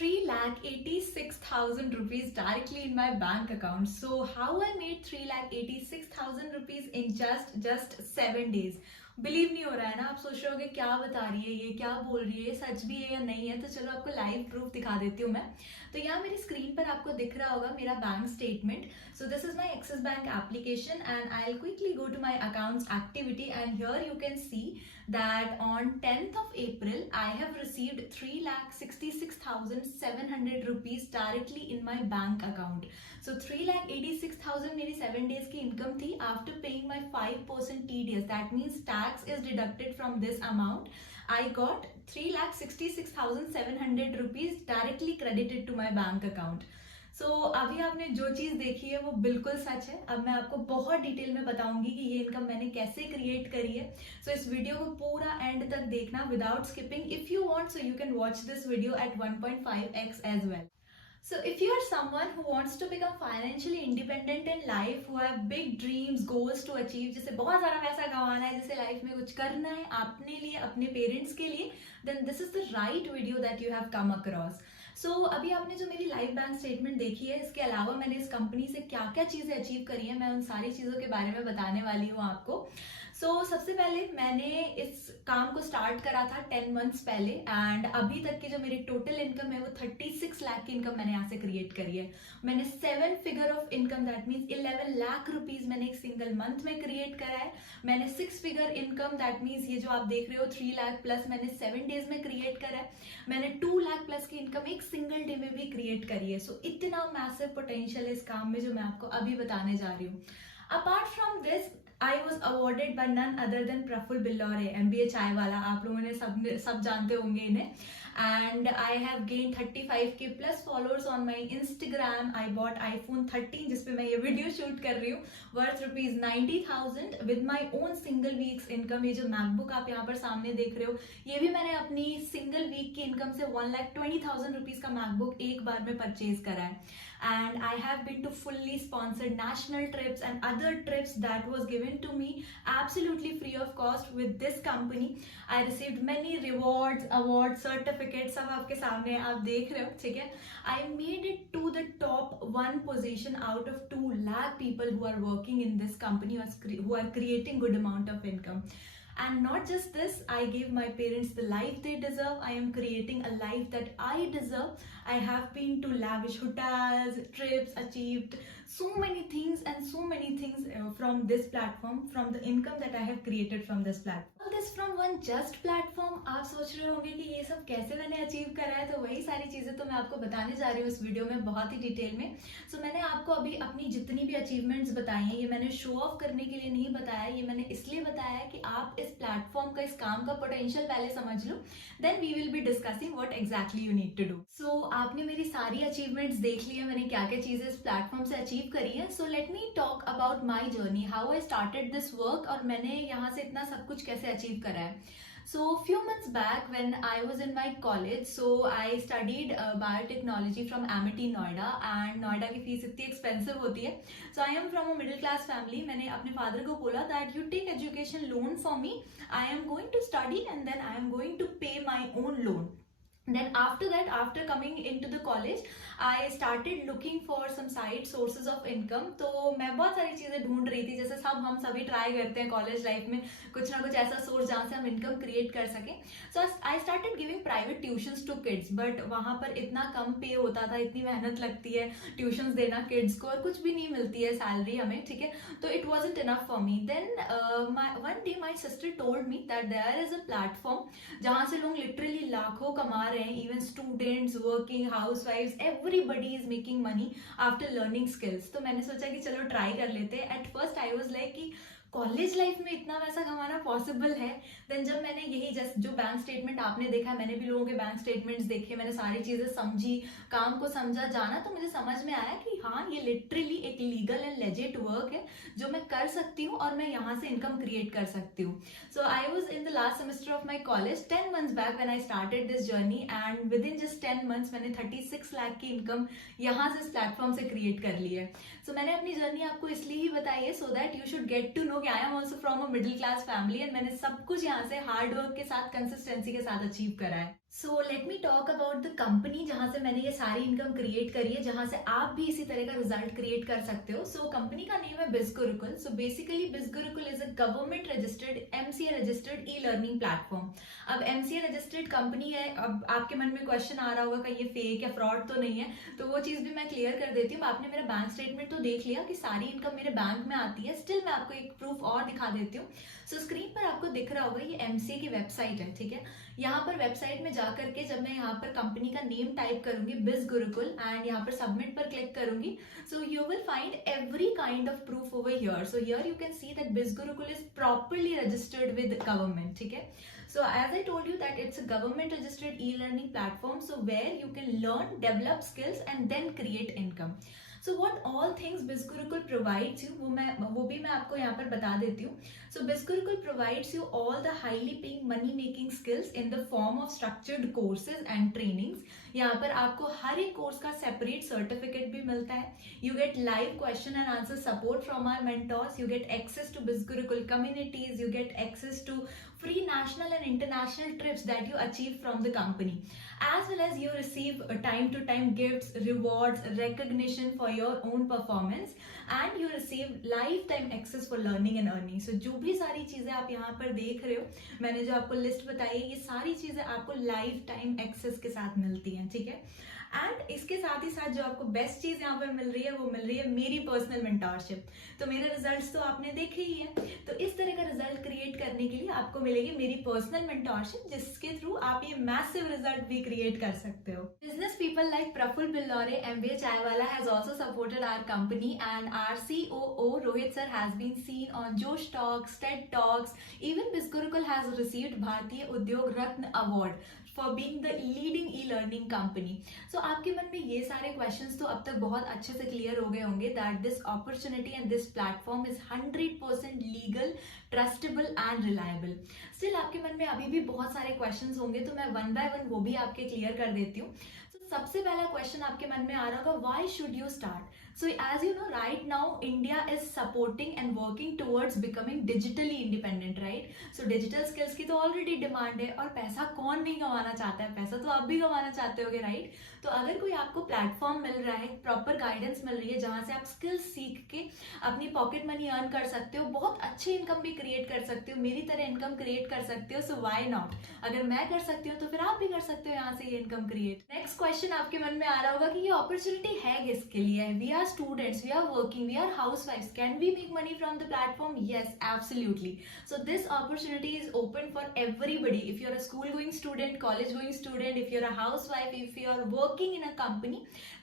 3,86,000 rupees directly in my bank account. So how I made 3,86,000 rupees in just 7 days? Believe नहीं हो रहा है ना? आप सोच रहे होगे क्या बता रही है, ये क्या बोल रही है, सच भी है या नहीं है? तो चलो आपको लाइव प्रूफ दिखा देती हूँ मैं। तो यहाँ मेरी स्क्रीन पर आपको दिख रहा होगा मेरा bank statement. So this is my Axis bank application and I will quickly go to my accounts activity and here you can see that on 10th of April I have received 3,66,700 rupees directly in my bank account. So 3,86,000 मेरी 7 days की income थी after paying my 5% TDS. That means tax is deducted from this amount. I got 3,66,700 rupees directly credited to my bank account. अभी आपने जो चीज देखी है वो बिल्कुल सच है. अब मैं आपको बहुत डिटेल में बताऊंगी कि ये इनकम मैंने कैसे क्रिएट करी है. इस वीडियो को पूरा एंड तक देखना without skipping. If you want so you can watch this video at 1.5x as well. So if you are someone who wants to become financially independent in life, who have big dreams, goals to achieve, जैसे बहुत सारा पैसा कमाना है, जैसे life में कुछ करना है अपने लिए, अपने पेरेंट्स के लिए, then this is the right video that you have come across. अभी आपने जो मेरी लाइव बैंक स्टेटमेंट देखी है, इसके अलावा मैंने इस कंपनी से क्या क्या चीजें अचीव करी है, मैं उन सारी चीजों के बारे में बताने वाली हूँ आपको. सबसे पहले मैंने इस काम को स्टार्ट करा था 10 मंथ्स पहले एंड अभी तक की जो मेरी टोटल इनकम है वो 36 लाख की इनकम मैंने यहाँ से क्रिएट करी है. मैंने 7 figure of income that means 11 lakh rupees मैंने एक सिंगल मंथ में क्रिएट करा है. मैंने 6 फिगर इनकम दैट मीन्स ये जो आप देख रहे हो 3 लाख प्लस मैंने 7 डेज में क्रिएट करा है. मैंने 2 लाख प्लस की इनकम एक सिंगल डे में भी क्रिएट करी है. इतना मैसिव पोटेंशियल है इस काम में जो मैं आपको अभी बताने जा रही हूँ. Apart from this I was awarded by none other than Praful Billore, MBA चाय वाला. आप लोगों ने सब जानते होंगे इन्हें. And I have gained 35k plus followers on my Instagram. I bought iPhone 13 जिसपे मैं ये वीडियो शूट कर रही हूँ, worth rupees 90,000 with my own single weeks income. ये जो MacBook आप यहाँ पर सामने देख रहे हो, ये भी मैंने अपनी सिंगल वीक की इनकम से 1,20,000 रुपीज का MacBook एक बार में परचेज करा है. And I have been to fully sponsored national trips and other trips that was given to me absolutely free of cost with this company. I received many rewards, awards, certificates. सब आपके सामने आप देख रहे हो, ठीक है. I made it to the top 1 position out of 2 lakh people who are working in this company, who are creating good amount of income. And not just this, I gave my parents the life they deserve. I am creating a life that I deserve. I have been to lavish hotels, trips, achieved so many things from this platform, from the income that I have created from this platform. All this from one just platform. आप सोच रहे होंगे कि ये सब कैसे मैंने achieve करा है, तो वही सारी चीजें तो मैं आपको बताने जा रही हूँ इस वीडियो में बहुत ही डिटेल में. मैंने आपको अभी अपनी जितनी भी अचीवमेंट्स बताई हैं, ये मैंने शो ऑफ करने के लिए नहीं बताया, ये मैंने इसलिए बताया है कि आप इस प्लेटफॉर्म का, इस काम का पोटेंशियल पहले समझ लो, then we will be discussing what exactly you need to do. आपने मेरी सारी अचीवमेंट्स देख ली है, मैंने क्या क्या चीजें इस प्लेटफॉर्म से अचीव करी है. Let me talk about my journey, how I started this work और मैंने यहाँ से इतना सब कुछ कैसे अचीव करा है. Few months back when I was in my college, I studied biotechnology from Amity Noida and Noida की फीस इतनी एक्सपेंसिव होती है. I am from a middle class family. मैंने अपने फादर को बोला that you take education loan for me. I am going to study and then I am going to pay my own loan. Then after that, after coming into the college, I started looking for some side sources of income. तो मैं बहुत सारी चीज़ें ढूंढ रही थी, जैसे हम सभी ट्राई करते हैं कॉलेज लाइफ में कुछ ना कुछ ऐसा सोर्स जहाँ से हम इनकम क्रिएट कर सकें. I started giving private tuitions to kids, but वहाँ पर इतना कम पे होता था, इतनी मेहनत लगती है ट्यूशंस देना किड्स को और कुछ भी नहीं मिलती है सैलरी हमें, ठीक है. तो it wasn't enough for me. Then one day my sister told me that there is a platform जहाँ से लोग लिटरली लाखों कमा रहे हैं. Even students, working housewives, everybody is making money after learning skills. तो मैंने सोचा कि चलो ट्राई कर लेते. At first I was like कि कॉलेज लाइफ में इतना पैसा कमाना पॉसिबल है. देन जब मैंने यही जस्ट जो बैंक स्टेटमेंट आपने देखा, मैंने भी लोगों के बैंक स्टेटमेंट्स देखे, मैंने सारी चीजें समझी, काम को समझा, जाना, तो मुझे समझ में आया कि हाँ, ये लिटरली एक लीगल एंड लेजिट वर्क है जो मैं कर सकती हूँ और मैं यहाँ से इनकम क्रिएट कर सकती हूँ. I was in the last semester of my college 10 months back when I started this journey and with in just 10 months मैंने 36 लाख की इनकम यहाँ से इस प्लेटफॉर्म से क्रिएट कर ली है. मैंने अपनी जर्नी आपको इसलिए ही बताई है so that you should get to know कि I am also from a middle class family and मैंने सब कुछ यहाँ से हार्ड वर्क के साथ, कंसिस्टेंसी के साथ अचीव करा है. सो let me talk about the company जहां से मैंने ये सारी इनकम क्रिएट करी है, जहां से आप भी इसी तरह का रिजल्ट क्रिएट कर सकते हो. सो कंपनी का नेम है Bizgurukul. So basically Bizgurukul is a government registered MCA registered e learning platform. अब एमसीए रजिस्टर्ड कंपनी है. अब आपके मन में क्वेश्चन आ रहा होगा कि ये फेक या फ्रॉड तो नहीं है, तो वो चीज भी मैं क्लियर कर देती हूँ. आपने मेरा बैंक स्टेटमेंट तो देख लिया कि सारी इनकम मेरे बैंक में आती है. स्टिल मैं आपको एक प्रूफ और दिखा देती हूँ. सो स्क्रीन पर आपको दिख रहा होगा ये एमसीए की वेबसाइट है. ठीक है, यहाँ पर वेबसाइट में जाकर के जब मैं यहाँ पर कंपनी का नेम टाइप करूंगी बिज गुरुकुल एंड यहाँ पर सबमिट पर क्लिक करूंगी, so you will find every kind of proof over here. So here you can see that Bizgurukul is properly registered with government. ठीक है, so as I told you that it's a government registered e-learning platform, so where you can learn, develop skills and then create income. So what all things BizGurukul provides you, वो भी मैं आपको यहाँ पर बता देती हूँ. So BizGurukul provides you all the highly paying money making skills in the form of structured courses and trainings. यहाँ पर आपको हर एक कोर्स का सेपरेट सर्टिफिकेट भी मिलता है. You get live question and answer support from our mentors. You get access to BizGurukul communities. You get access to free national and international trips that you achieve from the company, as well as you receive time to time gifts, rewards, recognition for your own performance, and you receive lifetime access for learning and earning. So जो भी सारी चीजें आप यहाँ पर देख रहे हो, मैंने जो आपको लिस्ट बताई है, ये सारी चीजें आपको लाइफ टाइम एक्सेस के साथ मिलती हैं. ठीक है, एंड इसके साथ ही साथ जो आपको बेस्ट चीज यहाँ पर मिल रही है वो मिल रही है मेरी पर्सनल मेंटरशिप. तो मेरे रिजल्ट्स तो आपने देखे ही हैं, तो इस तरह का रिजल्ट क्रिएट करने के लिए आपको मिलेगी मेरी पर्सनल मेंटरशिप, जिसके थ्रू आप ये मैसिव रिजल्ट भी क्रिएट कर सकते हो. Business people like Praful Billore, MBA Chaiwala has also supported our company, and our COO Rohit sir has been seen on Josh talks, TED talks. Even Bizgurukul has received Bharatiya Udyog Ratna award for being the leading e learning company. So आपके मन में ये सारे questions तो अब तक बहुत अच्छे से क्लियर हो गए होंगे that this opportunity and this platform is 100% legal, trustable and reliable. Still आपके मन में अभी भी बहुत सारे क्वेश्चंस होंगे, तो मैं वन बाय वन वो भी आपके क्लियर कर देती हूँ. सबसे पहला क्वेश्चन आपके मन में आ रहा होगा, why should you start. So as you know, right now India is supporting and working towards becoming digitally independent, right? So digital skills की तो already demand है, और पैसा कौन नहीं कमाना चाहता है, पैसा तो आप भी कमाना चाहते होगे, right? तो अगर कोई आपको प्लेटफॉर्म मिल रहा है, प्रॉपर गाइडेंस मिल रही है, जहां से आप स्किल्स सीख के अपनी पॉकेट मनी अर्न कर सकते हो, बहुत अच्छी इनकम भी क्रिएट कर सकते हो, मेरी तरह इनकम क्रिएट कर सकते हो, सो व्हाई नॉट. अगर मैं कर सकती हूँ तो फिर आप भी कर सकते हो यहाँ से ये इनकम क्रिएट. नेक्स्ट क्वेश्चन आपके मन में आ रहा होगा कि ये अपॉर्चुनिटी है किसके लिए. We are students, we are working, we are housewives, can we make money from the platform? Yes, absolutely. So this opportunity is open for everybody. If you're a school going student, college going student, if you're a housewife, if you're working in a company,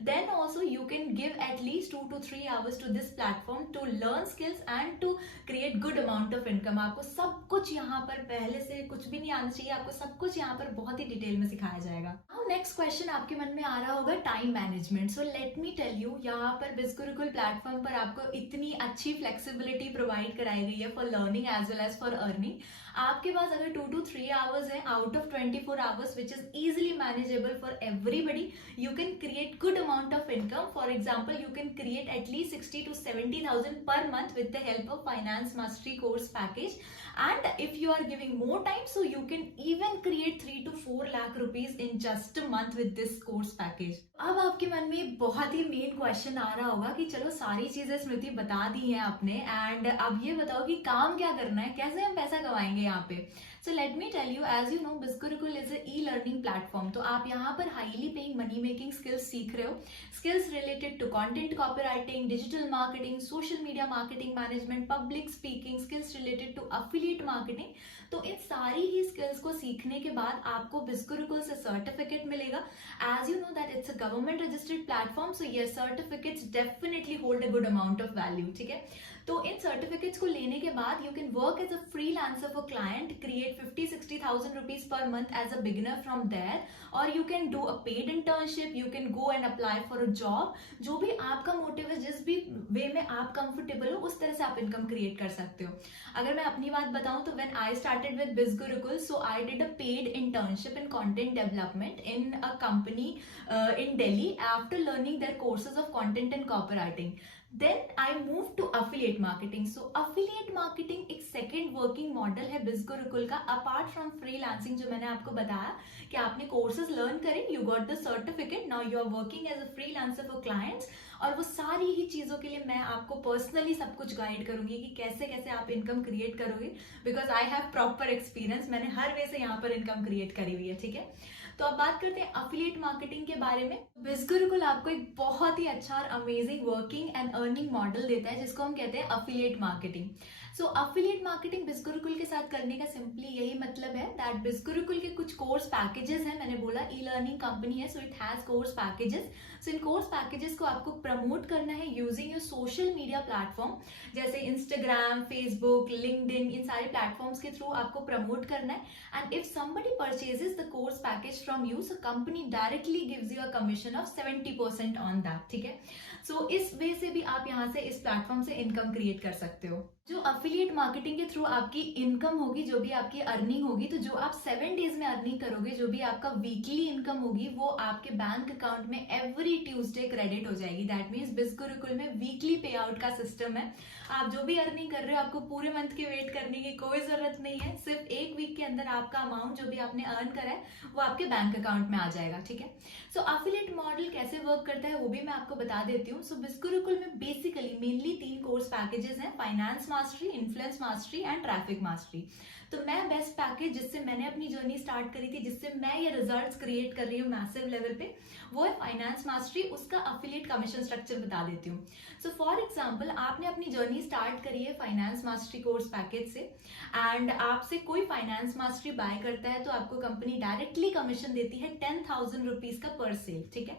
then also you can give at least 2 to 3 hours to this platform to learn skills and to create good amount of income. आपको सब कुछ यहाँ पर पहले से कुछ भी नहीं आना चाहिए, आपको सब कुछ यहाँ पर बहुत ही डिटेल में सिखाया जाएगा. Now next question आपके मन में आ रहा होगा time management. So let me tell you, यहाँ पर बिजगुरुकुल प्लेटफॉर्म पर आपको इतनी अच्छी फ्लेक्सिबिलिटी प्रोवाइड कराई गई है for learning as well as for earning. आपके पास अगर 2 to 3 आवर्स है out of 24 hours, which is easily manageable for everybody, you can create good amount of income. For example, you can create at least 60 to 70,000 per month with the help of finance mastery course package. And if you are giving more time, so you can even create 3 to 4 lakh rupees in just a month with this course package. अब आपके मन में बहुत ही main question आ रहा होगा कि चलो सारी चीजें स्मृति बता दी हैं आपने, एंड अब ये बताओ कि काम क्या करना है, कैसे हम पैसा कमाएंगे यहाँ पे. So let me tell you, as you know, BizGurukul is a e-learning platform. तो आप यहाँ पर highly paying money making skills सीख रहे हो. Skills related to content copywriting, digital marketing, social media marketing management, public speaking, skills related to affiliate marketing. तो इन सारी ही skills को सीखने के बाद आपको BizGurukul से सर्टिफिकेट मिलेगा. As you know that it's a government registered platform, so yes, certificates definitely hold a good amount of value. ठीक है, तो इन सर्टिफिकेट्स को लेने के बाद you can work as a freelancer for client, create 50-60,000 rupees per month as a beginner from there, और you can do a paid internship, you can go and apply for a job. जो भी आपका motive है, जिस भी वे में आप comfortable हो, उस तरह से आप इनकम क्रिएट कर सकते हो. अगर मैं अपनी बात बताऊं तो when I started with BizGurukul, so I did a paid internship in content development in a company in Delhi after learning their courses of content and copywriting. Then I move to affiliate marketing. So affiliate marketing एक second working model है बिजगुरुकुल का, apart from freelancing जो मैंने आपको बताया कि आपने courses learn करे, you got the certificate, now you are working as a freelancer for clients. और वो सारी ही चीज़ों के लिए मैं आपको पर्सनली सब कुछ गाइड करूंगी कि कैसे कैसे आप इनकम क्रिएट करोगे, because I have proper experience, मैंने हर वे से यहाँ पर इनकम क्रिएट करी हुई है। ठीक है, तो अब बात करते हैं अफिलिएट मार्केटिंग के बारे में। बिजगुरुकुल आपको एक बहुत ही अच्छा और amazing working and earning model देता है जिसको हम कहते हैं affiliate marketing. So affiliate marketing बिजगुरुकुल के साथ करने का सिंपली यही मतलब है दैट बिजगुरुकुल के कुछ कोर्स पैकेजेस हैं, मैंने बोला ई लर्निंग कंपनी है, so it has course packages. So in course packages को आपको प्रमोट करना है using your social media platform, जैसे इंस्टाग्राम, फेसबुक, लिंक्डइन, इन सारे प्लेटफॉर्म्स के थ्रू आपको प्रमोट करना है। And if somebody purchases the course package from you, so company directly gives you a commission of 70% on that. ठीक है, सो इस वे से भी आप यहाँ से इस प्लेटफॉर्म से इनकम क्रिएट कर सकते हो। जो अफिलिएट मार्केटिंग के थ्रू आपकी इनकम होगी, जो भी आपकी अर्निंग होगी, तो जो आप 7 डेज में अर्निंग करोगे, जो भी आपका वीकली इनकम होगी, वो आपके बैंक अकाउंट में एवरी ट्यूसडे क्रेडिट हो जाएगी। दैट मीन्स बिजगुरुकुल में वीकली पे आउट का सिस्टम है। आप जो भी अर्निंग कर रहे हो, आपको पूरे मंथ के वेट करने की कोई जरूरत नहीं है, सिर्फ एक वीक के अंदर आपका अमाउंट जो भी आपने अर्न करा है वो आपके बैंक अकाउंट में आ जाएगा। ठीक है, सो अफिलिएट मॉडल कैसे वर्क करता है वो भी मैं आपको बता देती हूँ। सो बिजगुरुकुल में बेसिकली मेनली 3 कोर्स पैकेजेस हैं, finance mastery, influence mastery and traffic mastery. तो मैं बेस्ट पैकेज जिससे मैंने अपनी जर्नी स्टार्ट करी थी, जिससे मैं ये रिजल्ट्स क्रिएट कर रही हूँ मैसिव लेवल पे, वो है फाइनेंस मास्टरी। उसका अफिलिएट कमीशन स्ट्रक्चर बता देती हूँ। सो फॉर एग्जांपल, आपने अपनी जर्नी स्टार्ट करी है फाइनेंस मास्टरी कोर्स पैकेज से, एंड आपसे कोई फाइनेंस मास्टरी बाय करता है तो आपको कंपनी डायरेक्टली कमीशन देती है 10,000 रुपीज का पर सेल। ठीक है,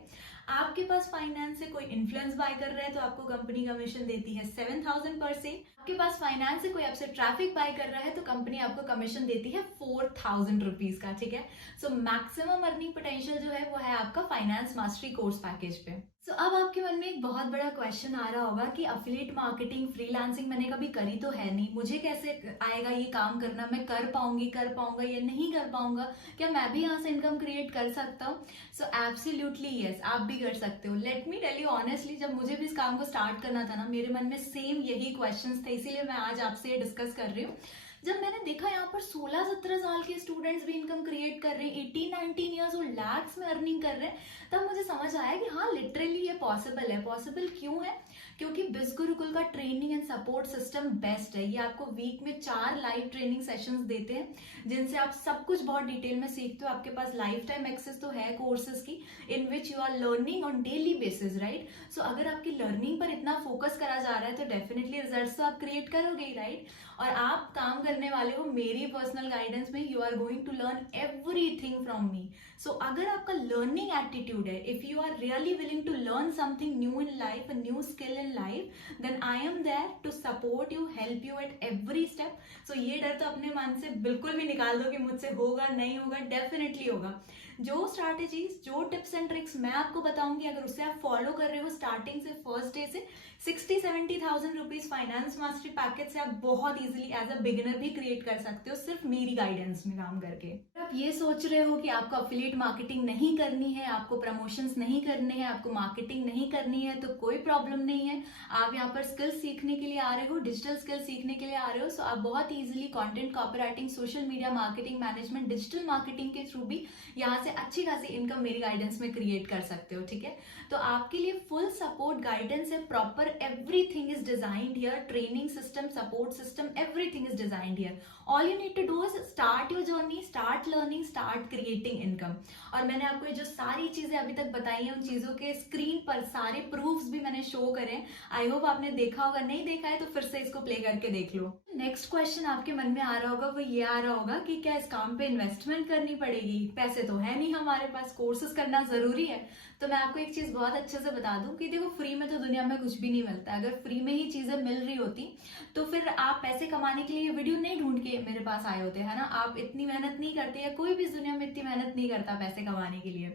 आपके पास फाइनेंस से कोई इन्फ्लुएंस बाय कर रहा है तो आपको कंपनी कमीशन देती है 7,000 पर सेल। आपके पास फाइनेंस से कोई आपसे ट्रैफिक बाय कर रहा है तो कंपनी आपको कमीशन देती है 4,000 रुपीज का। ठीक है, सो मैक्सिमम अर्निंग पोटेंशियल जो है वो है आपका फाइनेंस मास्टरी कोर्स पैकेज पे। सो अब आपके मन में एक बहुत बड़ा क्वेश्चन आ रहा होगा कि अफिलिएट मार्केटिंग, फ्रीलांसिंग मैंने कभी करी तो है नहीं, मुझे कैसे आएगा ये काम करना, मैं कर पाऊंगा या नहीं कर पाऊंगा, क्या मैं भी यहाँ से इनकम क्रिएट कर सकता हूँ? सो एब्सोल्युटली यस, आप भी कर सकते हो। Let me tell you honestly, जब मुझे भी इस काम को स्टार्ट करना था ना, मेरे मन में सेम यही क्वेश्चंस थे, इसीलिए मैं आज आपसे डिस्कस कर रही हूँ। जब मैंने देखा यहाँ पर 16-17 साल के स्टूडेंट्स भी इनकम क्रिएट कर रहे हैं, 18-19 ईयर्स ओल्ड लैक्स में अर्निंग कर रहे हैं, तब मुझे समझ आया कि हाँ लिटरली ये पॉसिबल है। पॉसिबल क्यों है? क्योंकि बिजगुरुकुल का training and support system best है। ये आपको वीक में 4 लाइव ट्रेनिंग सेशंस देते हैं जिनसे आप सब कुछ बहुत डिटेल में सीखते हो। आपके पास लाइफ टाइम एक्सेस तो है कोर्सेज की, in which you are learning on daily basis, right? So अगर आपकी लर्निंग पर इतना फोकस करा जा रहा है तो डेफिनेटली रिजल्ट्स तो आप क्रिएट करोगे ही, राइट? और आप काम करने वाले हो मेरी पर्सनल गाइडेंस में, you are going to learn everything from me. So अगर आपका लर्निंग एटीट्यूड है, if you are really willing to learn something new in life, a new skill in life, then I am there to support you, help you at every step. So ये डर तो अपने मन से बिल्कुल भी निकाल दो कि मुझसे होगा नहीं होगा, डेफिनेटली होगा। जो स्ट्रैटेजीज, जो टिप्स एंड ट्रिक्स मैं आपको बताऊंगी, अगर उससे आप फॉलो कर रहे हो स्टार्टिंग से, फर्स्ट डे से, 60-70,000 रुपीज फाइनेंस मास्टरी पैकेज से आप बहुत इजीली एज अ बिगिनर भी क्रिएट कर सकते हो, सिर्फ मेरी गाइडेंस में काम करके। आप ये सोच रहे हो कि आपको अफिलिएट मार्केटिंग नहीं करनी है, आपको प्रमोशंस नहीं करने हैं, आपको मार्केटिंग नहीं करनी है, तो कोई प्रॉब्लम नहीं है। आप यहाँ पर स्किल्स सीखने के लिए आ रहे हो, डिजिटल स्किल्स सीखने के लिए आ रहे हो, सो आप बहुत easily content, copywriting, social media marketing, management, digital marketing के थ्रू भी यहाँ से अच्छी खासी इनकम मेरी गाइडेंस में क्रिएट कर सकते हो। ठीक है, तो आपके लिए फुल सपोर्ट गाइडेंस है, proper everything is designed here, training system, support system, everything is designed here. All you need to do is start your journey, start learning, start creating income. और मैंने आपको ये जो सारी चीजें अभी तक बताई हैं, उन चीजों के स्क्रीन पर सारे प्रूफ्स भी मैंने शो करे हैं। आई होप आपने देखा होगा, नहीं देखा है तो फिर से इसको प्ले करके देख लो। नेक्स्ट क्वेश्चन आपके मन में आ रहा होगा, वो ये आ रहा होगा कि क्या इस काम पे इन्वेस्टमेंट करनी पड़ेगी? पैसे तो है नहीं हमारे पास, कोर्सेज करना जरूरी है। तो मैं आपको एक चीज बहुत अच्छे से बता दूं कि देखो, फ्री में तो दुनिया में कुछ भी नहीं मिलता। अगर फ्री में ही चीजें मिल रही होती तो फिर आप पैसे कमाने के लिए ये वीडियो नहीं ढूंढ के मेरे पास आए होते, है ना? आप इतनी मेहनत नहीं करते, या कोई भी इस दुनिया में इतनी मेहनत नहीं करता पैसे कमाने के लिए।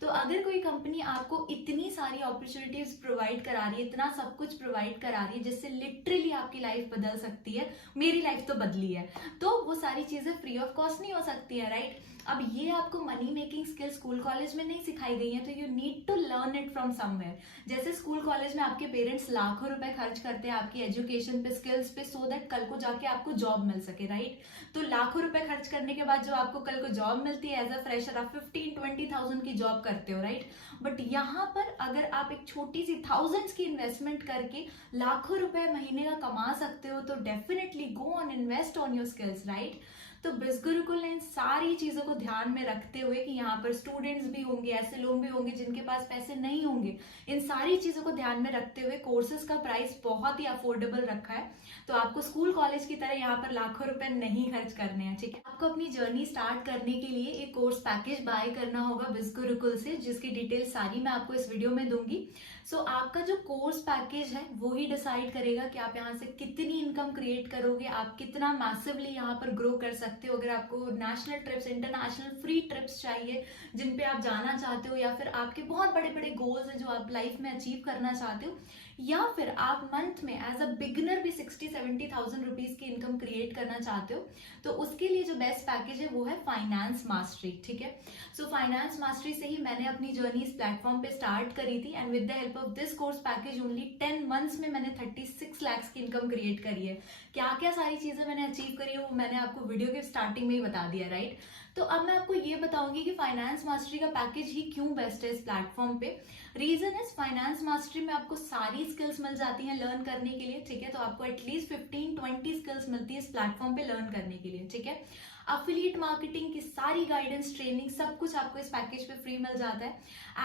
तो अगर कोई कंपनी आपको इतनी सारी अपॉर्चुनिटीज प्रोवाइड करा रही है, इतना सब कुछ प्रोवाइड करा रही है जिससे लिटरली आपकी लाइफ बदल सकती है, मेरी लाइफ तो बदली है, तो वो सारी चीजें फ्री ऑफ कॉस्ट नहीं हो सकती है, राइट? अब ये आपको money making skill school college में नहीं सिखाई गई है, तो you need to learn it from somewhere. जैसे स्कूल कॉलेज में आपके पेरेंट्स लाखों रुपए खर्च करते हैं आपकी एजुकेशन पे, स्किल्स पे, सो दैट कल को जाके आपको जॉब मिल सके, राइट। तो लाखों रुपए खर्च करने के बाद जो आपको कल को जॉब मिलती है एज अ फ्रेशर, आप 15-20,000 की जॉब करते हो, राइट। बट यहाँ पर अगर आप एक छोटी सी थाउजेंड्स की इन्वेस्टमेंट करके लाखों रुपए महीने का कमा सकते हो, तो definitely go on invest on your skills, right. तो बिज गुरुकुल ने इन सारी चीजों को ध्यान में रखते हुए कि यहाँ पर स्टूडेंट्स भी होंगे, ऐसे लोग भी होंगे जिनके पास पैसे नहीं होंगे, इन सारी चीजों को ध्यान में रखते हुए कोर्सेज का प्राइस बहुत ही अफोर्डेबल रखा है। तो आपको स्कूल कॉलेज की तरह यहाँ पर लाखों रुपए नहीं खर्च करने हैं, ठीक है। आपको अपनी जर्नी स्टार्ट करने के लिए एक कोर्स पैकेज बाय करना होगा बिज गुरुकुल से, जिसकी डिटेल सारी मैं आपको इस वीडियो में दूंगी। सो आपका जो कोर्स पैकेज है वो ही डिसाइड करेगा कि आप यहाँ से कितनी इनकम क्रिएट करोगे, आप कितना मैसिवली यहाँ पर ग्रो कर सकते हो। अगर आपको national trips, international free trips चाहिए जिन पे आप जाना चाहते हो, या फिर आपके बहुत बड़े बड़े गोल्स हैं जो आप लाइफ में अचीव करना चाहते हो, या फिर आप मंथ में एज अ बिगिनर भी 60-70,000 रुपीज की इनकम क्रिएट करना चाहते हो, तो उसके लिए जो बेस्ट पैकेज है वो है फाइनेंस मास्टरी, ठीक है। सो फाइनेंस मास्टरी से ही मैंने अपनी जर्नी इस प्लेटफॉर्म पे स्टार्ट करी थी, and with the help of this course package only 10 months में मैंने 36 lakhs की इनकम क्रिएट करी है। क्या क्या सारी चीजें मैंने अचीव करी है वो मैंने आपको वीडियो के स्टार्टिंग में ही बता दिया, राइट। तो अब मैं आपको ये बताऊंगी कि फाइनेंस मास्टरी का पैकेज ही क्यों बेस्ट है इस प्लेटफॉर्म पे। रीजन इज फाइनेंस मास्टरी में आपको सारी स्किल्स मिल जाती हैं लर्न करने के लिए, ठीक है। तो आपको एटलीस्ट 15-20 स्किल्स मिलती है इस प्लेटफॉर्म पे लर्न करने के लिए, ठीक है। अफिलिएट मार्केटिंग की सारी गाइडेंस, ट्रेनिंग, सब कुछ आपको इस पैकेज पे फ्री मिल जाता है।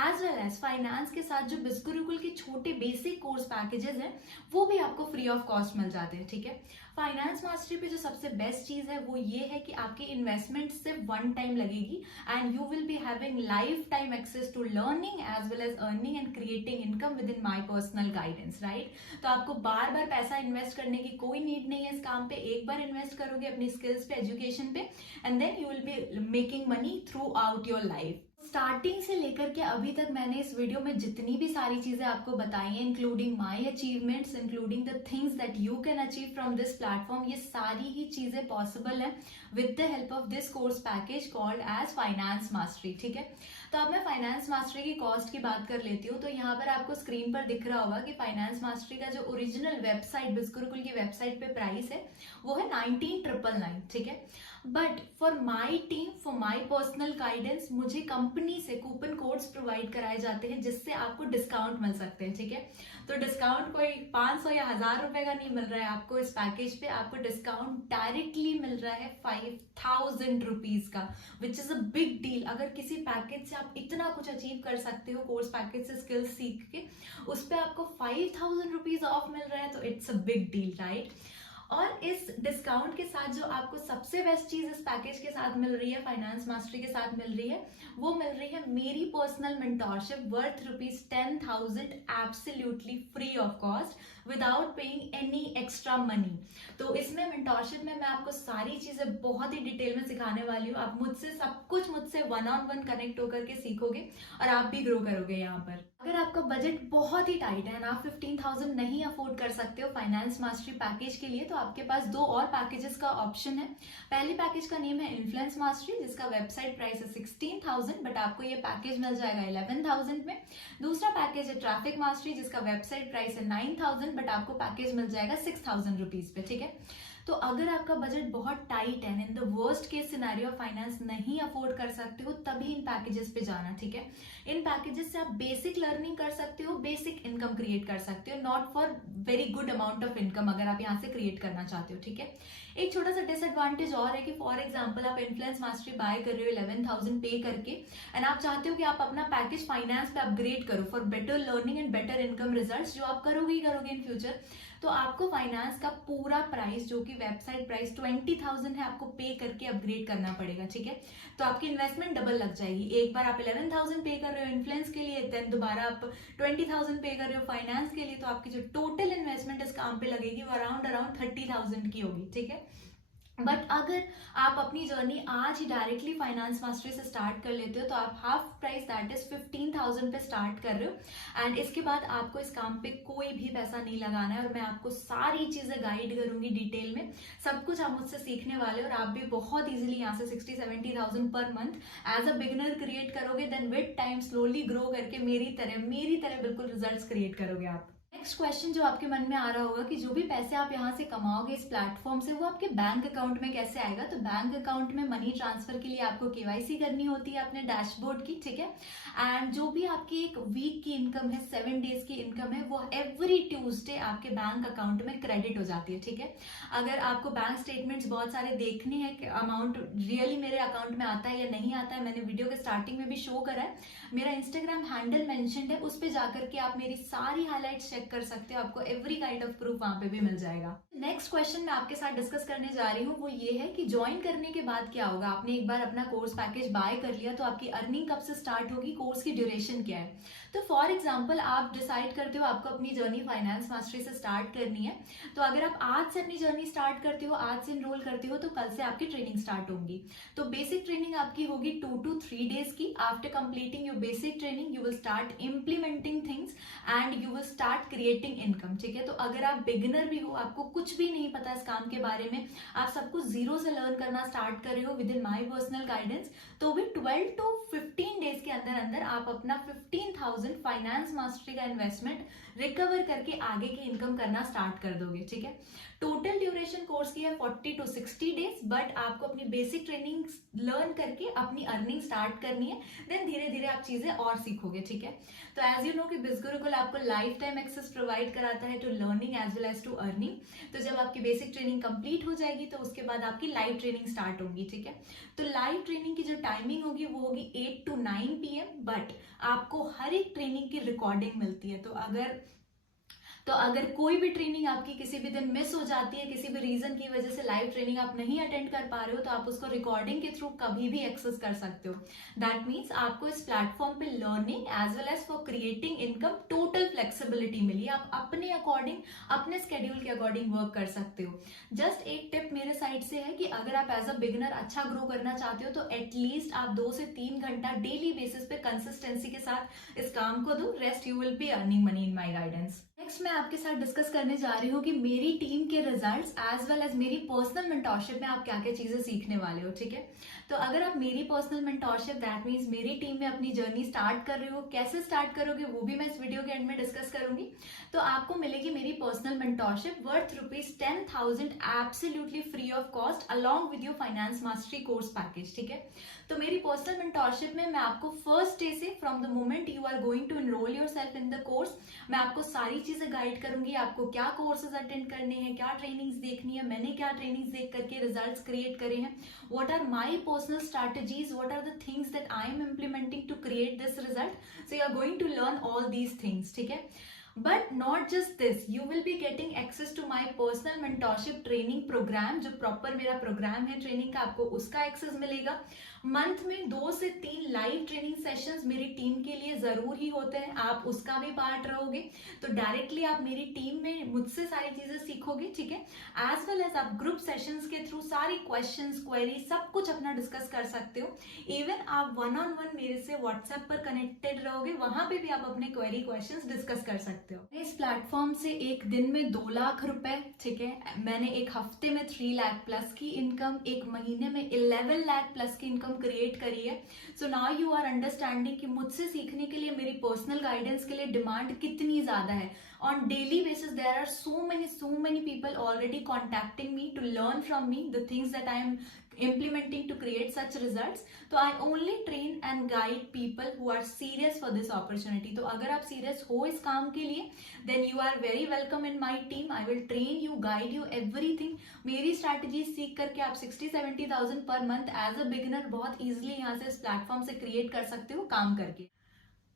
एज वेल एज फाइनेंस के साथ जो बिज गुरुकुल के छोटे बेसिक कोर्स पैकेजेस हैं वो भी आपको फ्री ऑफ कॉस्ट मिल जाते हैं, ठीक है। फाइनेंस मास्टरी पे जो सबसे बेस्ट चीज है वो ये है कि आपकी इन्वेस्टमेंट सिर्फ वन टाइम लगेगी, and you will be having life time access to learning as well as earning and creating income within my personal guidance, right. तो आपको बार बार पैसा इन्वेस्ट करने की कोई नीड नहीं है इस काम पे। एक बार इन्वेस्ट करोगे अपनी स्किल्स पे, एजुकेशन पे, and then you will be making money throughout your life. Starting से लेकर के अभी तक मैंने इस वीडियो में जितनी भी सारी चीजें आपको बताई हैं, including my achievements, including the things that you can achieve from this platform, ये सारी ही चीजें पॉसिबल है with the help of this course package called as finance mastery, ठीक है। तो अब मैं फाइनेंस मास्टरी की कॉस्ट की बात कर लेती हूँ। तो यहाँ पर आपको स्क्रीन पर दिख रहा होगा कि फाइनेंस मास्टरी का जो ओरिजिनल वेबसाइट, बिज गुरुकुल की वेबसाइट पे प्राइस है वो है 19,999, ठीक है। But for my team, for my personal guidance, मुझे कंपनी से कूपन कोड्स प्रोवाइड कराए जाते हैं जिससे आपको डिस्काउंट मिल सकते हैं, ठीक है। तो डिस्काउंट कोई 500 या 1000 रुपए का नहीं मिल रहा है आपको इस पैकेज पे, आपको डिस्काउंट डायरेक्टली मिल रहा है 5,000 रुपीज का, which is a big deal. अगर किसी पैकेज से आप इतना कुछ अचीव कर सकते हो, कोर्स पैकेज से स्किल्स सीख के, उस पर आपको 5,000 रुपीज ऑफ मिल रहा है, तो it's a big deal, right. और इस डिस्काउंट के साथ जो आपको सबसे बेस्ट चीज इस पैकेज के साथ मिल रही है, फाइनेंस मास्टरी के साथ मिल रही है, वो मिल रही है मेरी personal mentorship worth ₹10,000 absolutely free of cost without paying any extra money. तो इसमें मेंटोरशिप में मैं आपको सारी चीजें बहुत ही डिटेल में सिखाने वाली हूँ। आप मुझसे सब कुछ, मुझसे वन ऑन वन कनेक्ट होकर के सीखोगे और आप भी ग्रो करोगे यहाँ पर। अगर आपका बजट बहुत ही टाइट है ना, आप 15,000 नहीं अफोर्ड कर सकते हो फाइनेंस मास्टरी पैकेज के लिए, तो आपके पास दो और पैकेजेस का ऑप्शन है। पहले पैकेज का नेम है इन्फ्लुएंस मास्टरी, जिसका वेबसाइट प्राइस है 16,000, बट आपको ये पैकेज मिल जाएगा 11,000 में। दूसरा पैकेज है ट्रैफिक मास्टरी, जिसका वेबसाइट प्राइस है 9,000, बट आपको पैकेज मिल जाएगा 6,000 रुपीज पे, ठीक है। तो अगर आपका बजट बहुत टाइट है, in the worst case scenario finance नहीं अफोर्ड कर सकते हो, तभी इन पैकेजेस पे जाना, ठीक है। इन पैकेजेस से आप बेसिक लर्निंग कर सकते हो, बेसिक इनकम क्रिएट कर सकते हो, not for very good amount of income अगर आप यहाँ से क्रिएट करना चाहते हो, ठीक है। एक छोटा सा डिसएडवांटेज और है कि फॉर एग्जांपल आप इन्फ्लुएंस मास्टरी बाय कर रहे हो 11,000 पे करके, एंड आप चाहते हो कि आप अपना पैकेज फाइनेंस पे अपग्रेड करो for better learning and better income results, जो आप करोगे ही करोगे इन फ्यूचर। तो आपको फाइनेंस का पूरा प्राइस, जो कि वेबसाइट प्राइस 20,000 है, आपको पे करके अपग्रेड करना पड़ेगा, ठीक है। तो आपकी इन्वेस्टमेंट डबल लग जाएगी। एक बार आप 11,000 पे कर रहे हो इन्फ्लुएंस के लिए, देन दोबारा आप 20,000 पे कर रहे हो फाइनेंस के लिए, तो आपकी जो टोटल इन्वेस्टमेंट इस काम पे लगेगी वो अराउंड 30,000 की होगी, ठीक है। बट अगर आप अपनी जर्नी आज ही डायरेक्टली फाइनेंस मास्टरी से स्टार्ट कर लेते हो तो आप हाफ प्राइस दैट इज 15,000 पे स्टार्ट कर रहे हो एंड इसके बाद आपको इस काम पे कोई भी पैसा नहीं लगाना है और मैं आपको सारी चीजें गाइड करूंगी डिटेल में। सब कुछ आप मुझसे सीखने वाले हो और आप भी बहुत इजीली यहाँ से 60-70,000 per month as a beginner create करोगे, then with time slowly grow करके मेरी तरह बिल्कुल रिजल्ट क्रिएट करोगे आप। नेक्स्ट क्वेश्चन जो आपके मन में आ रहा होगा कि जो भी पैसे आप यहाँ से कमाओगे इस प्लेटफॉर्म से वो आपके बैंक अकाउंट में कैसे आएगा। तो बैंक अकाउंट में मनी ट्रांसफर के लिए आपको केवाईसी करनी होती है अपने डैशबोर्ड की, ठीक है। एंड जो भी आपकी एक वीक की इनकम है, 7 डेज की इनकम है, वो एवरी ट्यूसडे आपके बैंक अकाउंट में क्रेडिट हो जाती है, ठीक है। अगर आपको बैंक स्टेटमेंट्स बहुत सारे देखने हैं कि अमाउंट रियली मेरे अकाउंट में आता है या नहीं आता है, मैंने वीडियो के स्टार्टिंग में भी शो करा है, मेरा इंस्टाग्राम हैंडल मेंशन्ड है, उस पर जाकर के आप मेरी सारी हाईलाइट्स चेक कर सकते हो, आपको एवरी काइंड ऑफ प्रूफ वहां पे भी मिल जाएगा। नेक्स्ट क्वेश्चन मैं आपके साथ डिस्कस करने जा रही हूँ वो ये है कि ज्वाइन करने के बाद क्या होगा। आपने एक बार अपना कोर्स पैकेज बाय कर लिया तो आपकी अर्निंग कब से स्टार्ट होगी, कोर्स की ड्यूरेशन क्या है। तो फॉर एग्जाम्पल आप डिसाइड करते हो आपको अपनी जर्नी फाइनेंस मास्टरी से स्टार्ट करनी है, तो अगर आप आज से अपनी जर्नी स्टार्ट करते हो, आज से इनरोल करते हो, तो कल से आपकी ट्रेनिंग स्टार्ट होगी। तो बेसिक ट्रेनिंग आपकी होगी 2 to 3 डेज की। After completing your basic training you will start implementing things and you will start creating income, ठीक है। तो अगर आप बिगिनर भी हो, आपको कुछ भी नहीं पता इस काम के बारे में, आप सब कुछ जीरो से लर्न करना स्टार्ट कर रहे हो with in my personal guidance, तो भी 12 to 15 डेज के अंदर अंदर आप अपना 15,000 फाइनेंस मास्टरी का इन्वेस्टमेंट रिकवर करके आगे की इनकम करना स्टार्ट कर दोगे, ठीक है। टोटल ड्यूरेशन कोर्स की है 40 to 60 डेज, बट आपको अपनी बेसिक ट्रेनिंग लर्न करके अपनी अर्निंग स्टार्ट करनी है, देन धीरे धीरे आप चीजें और सीखोगे, ठीक है। तो एज यू नो कि बिजगुरुकुल आपको लाइफ टाइम एक्सेस प्रोवाइड कराता है to learning as well as to earning. तो जब आपकी बेसिक ट्रेनिंग कंप्लीट हो जाएगी तो उसके बाद आपकी लाइव ट्रेनिंग स्टार्ट होगी, ठीक है। तो लाइव ट्रेनिंग की जो टाइमिंग होगी वो होगी 8 to 9 PM, बट आपको हर एक ट्रेनिंग की रिकॉर्डिंग मिलती है। तो अगर कोई भी ट्रेनिंग आपकी किसी भी दिन मिस हो जाती है, किसी भी रीजन की वजह से लाइव ट्रेनिंग आप नहीं अटेंड कर पा रहे हो, तो आप उसको रिकॉर्डिंग के थ्रू कभी भी एक्सेस कर सकते हो। दैट मीन्स आपको इस प्लेटफॉर्म पे learning as well as for creating income total flexibility मिली। आप अपने अकॉर्डिंग, अपने स्केड्यूल के अकॉर्डिंग वर्क कर सकते हो। जस्ट एक टिप मेरे साइड से है कि अगर आप एज अ बिगिनर अच्छा ग्रो करना चाहते हो तो एटलीस्ट आप 2 से 3 घंटा डेली बेसिस पे कंसिस्टेंसी के साथ इस काम को दो, rest you will be earning money in my guidance. Next मैं आपके साथ डिस्कस करने जा रही हूँ कि मेरी टीम के रिजल्ट्स एज वेल एज मेरी पर्सनल मेंटोरशिप में आप क्या क्या चीजें सीखने वाले हो, ठीक है। तो अगर आप मेरी पर्सनल मेंटोरशिप दैट मीन्स मेरी टीम में अपनी जर्नी स्टार्ट कर रहे हो, कैसे स्टार्ट करोगे वो भी मैं इस वीडियो के एंड में डिस्कस करूंगी। तो आपको मिलेगी मेरी personal mentorship worth ₹10,000 absolutely free of cost along with your finance mastery course package, ठीक है। तो मेरी पर्सनल मेंटोरशिप में मैं आपको फर्स्ट डे से from the moment you are going to enrol yourself in the course, मैं आपको सारी चीजें गाइड करूंगी। आपको क्या कोर्सेज अटेंड करने हैं, क्या ट्रेनिंग्स देखनी है, मैंने क्या ट्रेनिंग्स देख करके रिजल्ट्स क्रिएट करे हैं, what are my personal strategies, what are the things that I am implementing to create this result. So you are going to learn all these things, ठीक है। But not just this, you will be getting access to my personal mentorship training programme, जो proper मेरा programme है training का, आपको उसका access मिलेगा। Month में 2 से 3 लाइव ट्रेनिंग सेशंस मेरी टीम के लिए जरूर ही होते हैं, आप उसका भी पार्ट रहोगे। तो डायरेक्टली आप मेरी टीम में मुझसे सारी चीजें सीखोगे, ठीक है। एज वेल एज आप ग्रुप सेशंस के थ्रू सारी क्वेश्चंस, क्वेरी सब कुछ अपना डिस्कस कर सकते हो। इवन आप 1-on-1 मेरे से व्हाट्सएप पर कनेक्टेड रहोगे, वहां पे भी आप अपने क्वेरी क्वेश्चंस डिस्कस कर सकते हो। इस प्लेटफॉर्म से एक दिन में 2 लाख रुपए, ठीक है। मैंने एक हफ्ते में 3 लाख प्लस की इनकम, एक महीने में 11 लाख प्लस की इनकम क्रिएट करी है। So now you are understanding कि मुझसे सीखने के लिए, मेरी पर्सनल गाइडेंस के लिए डिमांड कितनी ज्यादा है। On daily basis there are so many people already contacting me to learn from me the things that I am implementing to create such results. So I only train and guide people who are serious for this opportunity. तो अगर आप serious हो इस काम के लिए, then you are very welcome in my team. I will train you, guide you everything. मेरी strategy सीख करके आप 60-70,000 per month as a beginner बहुत easily यहाँ से इस प्लेटफॉर्म से क्रिएट कर सकते हो काम करके।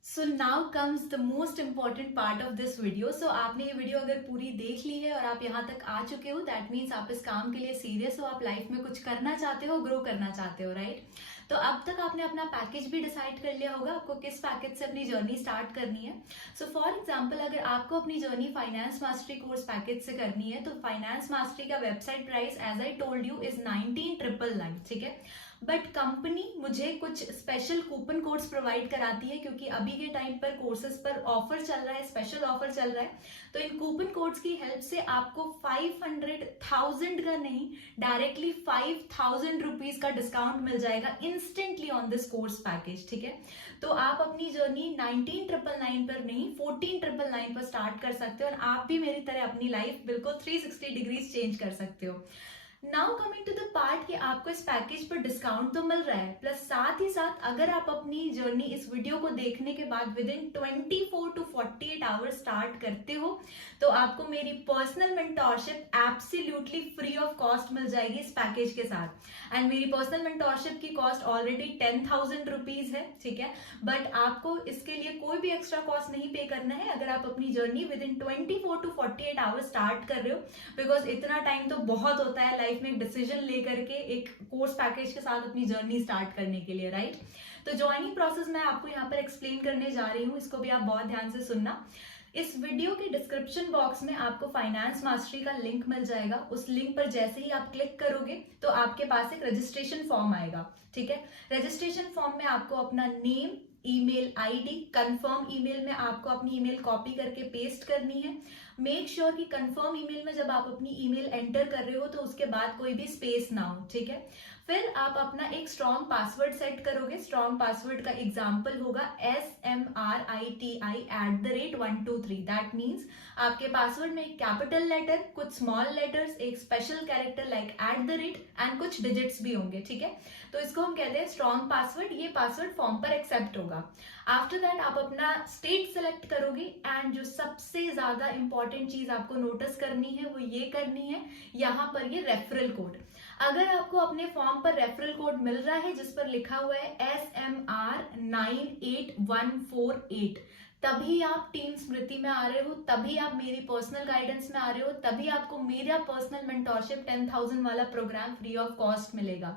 So now comes the most important part of this video. So आपने ये वीडियो अगर पूरी देख ली है और आप यहाँ तक आ चुके हो, दैट मीन्स आप इस काम के लिए सीरियस हो, आप लाइफ में कुछ करना चाहते हो, ग्रो करना चाहते हो, राइट? तो अब तक आपने अपना पैकेज भी डिसाइड कर लिया होगा, आपको किस पैकेज से अपनी जर्नी स्टार्ट करनी है. सो फॉर एग्जाम्पल, अगर आपको अपनी journey finance mastery course package से करनी है, तो फाइनेंस मास्टरी का website price as I told you is 19,999. ठीक है, बट कंपनी मुझे कुछ स्पेशल कूपन कोड्स प्रोवाइड कराती है, क्योंकि अभी के टाइम पर कोर्सेज पर ऑफर चल रहा है, स्पेशल ऑफर चल रहा है. तो इन कूपन कोड्स की हेल्प से आपको 500,000 का नहीं, डायरेक्टली 5,000 रुपीज का डिस्काउंट मिल जाएगा instantly on this course package. ठीक है, तो आप अपनी जर्नी 19,999 पर नहीं, 14,999 पर स्टार्ट कर सकते हो, और आप भी मेरी तरह अपनी लाइफ बिल्कुल 360 डिग्रीज चेंज कर सकते हो. Now coming to the part कि आपको इस पैकेज पर डिस्काउंट तो मिल रहा है, प्लस साथ ही साथ अगर आप अपनी जर्नी इस वीडियो को देखने के बाद within 24 to 48 hours start करते हो, तो आपको मेरी personal mentorship absolutely free of cost मिल जाएगी इस पैकेज के साथ. एंड मेरी पर्सनल मेंटोरशिप की कॉस्ट ऑलरेडी 10,000 रुपीज है. ठीक है, बट आपको इसके लिए कोई भी एक्स्ट्रा कॉस्ट नहीं पे करना है अगर आप अपनी journey with in 24 to 48 hours start कर रहे हो, बिकॉज इतना टाइम तो बहुत होता है लाइफ में एक डिसीजन लेकर के एक कोर्स पैकेज के साथ अपनी जर्नी स्टार्ट करने के लिए, राइट? तो ज्वाइनिंग प्रोसेस मैं आपको यहाँ पर एक्सप्लेन करने जा रही हूँ, इसको भी आप बहुत ध्यान से सुनना. इस वीडियो के डिस्क्रिप्शन बॉक्स में आपको फाइनेंस मास्टरी का लिंक मिल जाएगा. उस लिंक पर जैसे ही आप क्लिक करोगे तो आपके पास एक रजिस्ट्रेशन फॉर्म आएगा. ठीक है, रजिस्ट्रेशन फॉर्म में आपको अपना name, email ID, confirm email में आपको अपनी ईमेल कॉपी करके पेस्ट करनी है. मेक श्योर कि कंफर्म ईमेल में जब आप अपनी ईमेल एंटर कर रहे हो तो उसके बाद कोई भी स्पेस ना हो. ठीक है, फिर आप अपना एक स्ट्रॉन्ग पासवर्ड सेट करोगे. स्ट्रॉन्ग पासवर्ड का एग्जाम्पल होगा SMRITI@123. दैट मीन्स आपके पासवर्ड में एक कैपिटल लेटर, कुछ स्मॉल लेटर्स, एक स्पेशल कैरेक्टर लाइक @ एंड कुछ डिजिट्स भी होंगे. ठीक है, तो इसको हम कहते हैं स्ट्रॉन्ग पासवर्ड. ये पासवर्ड फॉर्म पर एक्सेप्ट होगा. आफ्टर दैट आप अपना स्टेट सेलेक्ट करोगे, एंड जो सबसे ज्यादा इंपॉर्टेंट चीज आपको नोटिस करनी है वो ये करनी है, यहाँ पर ये रेफरल कोड. अगर आपको अपने फॉर्म पर रेफरल कोड मिल रहा है जिस पर लिखा हुआ है SMR98148, तभी आप टीम स्मृति में आ रहे हो, तभी आप मेरी पर्सनल गाइडेंस में आ रहे हो, तभी आपको मेरा पर्सनल मेंटोरशिप 10,000 वाला प्रोग्राम फ्री ऑफ कॉस्ट मिलेगा.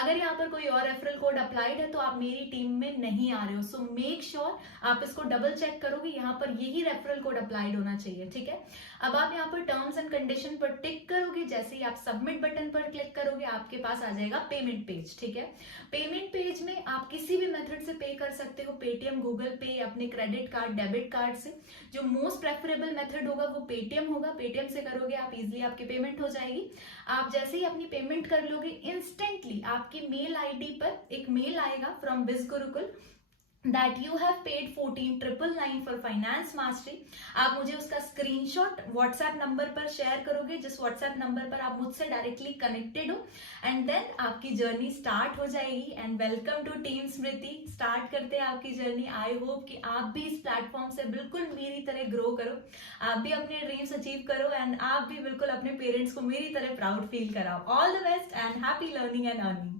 अगर यहाँ पर कोई और रेफरल कोड अप्लाइड है तो आप मेरी टीम में नहीं आ रहे हो. सो मेक श्योर आप इसको डबल चेक करोगे, यहाँ पर यही रेफरल कोड अप्लाइड होना चाहिए. ठीक है, अब आप यहाँ पर टर्म्स एंड कंडीशन पर टिक करोगे. जैसे ही आप सबमिट बटन पर क्लिक करोगे आपके पास आ जाएगा पेमेंट पेज. ठीक है, पेमेंट पेज में आप किसी भी मेथड से पे कर सकते हो, पेटीएम, गूगल पे, अपने क्रेडिट कार्ड, डेबिट कार्ड से. जो मोस्ट प्रेफरेबल मेथड होगा वो पेटीएम होगा. पेटीएम से करोगे आप, इजिली आपकी पेमेंट हो जाएगी. आप जैसे ही अपनी पेमेंट कर लोगे, इंस्टेंटली आपकी मेल आईडी पर एक मेल आएगा from Biz Gurukul that you have paid 14,999 for finance mastery. आप मुझे उसका स्क्रीनशॉट व्हाट्सएप नंबर पर शेयर करोगे, जिस व्हाट्सएप नंबर पर आप मुझसे डायरेक्टली कनेक्टेड हो, एंड देन आपकी जर्नी स्टार्ट हो जाएगी. And welcome to team Smriti. Start करते हैं आपकी जर्नी. आई होप कि आप भी इस प्लेटफॉर्म से बिल्कुल मेरी तरह ग्रो करो, आप भी अपने ड्रीम्स अचीव करो, एंड आप भी बिल्कुल अपने पेरेंट्स को मेरी तरह प्राउड फील कराओ. All the best and happy learning and earning.